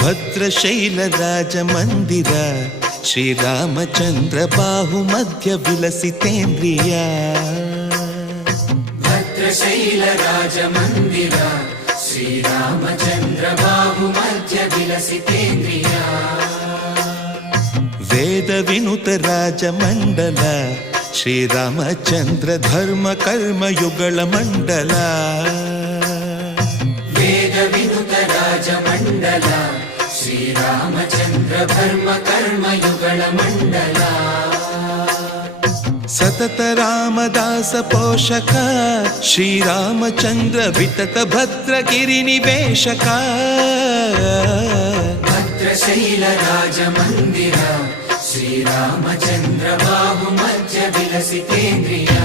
ಭದ್ರಶೈಲ ರಾಜ ಮಂದಿರ ಶ್ರೀರಾಮಚಂದ್ರ ಬಾಹು ಮಧ್ಯ ವಿಲಸಿತೇಂದ್ರಿಯ ಭದ್ರಶೈಲ ರಾಜ ಮಂದಿರ ಶ್ರೀರಾಮಚಂದ್ರ ಬಾಹು ಮಧ್ಯ ವಿಲಸಿತೇಂದ್ರಿಯ ವೇದ ವಿನುತ ರಾಜ ಮಂಡಲ ಶ್ರೀರಾಮಚಂದ್ರ ಧರ್ಮ ಕರ್ಮ ಯುಗಳ ಮಂಡಲ ವೇದ ವಿನುತ ರಾಜ ಮಂಡಲ ಶ್ರೀರಾಮಚಂದ್ರ ಧರ್ಮ ಕರ್ಮ ಯುಗಳ ಮಂಡಲ ಸತತ ರಾಮದಾಸ ಪೋಷಕ ಶ್ರೀರಾಮಚಂದ್ರ ವಿತತ ಭದ್ರಗಿರಿ ನಿವೇಶಕ ಭದ್ರಶೈಲ ರಾಜ ಮಂದಿರ ಶ್ರೀರಾಮಚಂದ್ರ ಬಾಹು ಮಧ್ಯ ವಿಲಸಿತೇಂದ್ರಿಯ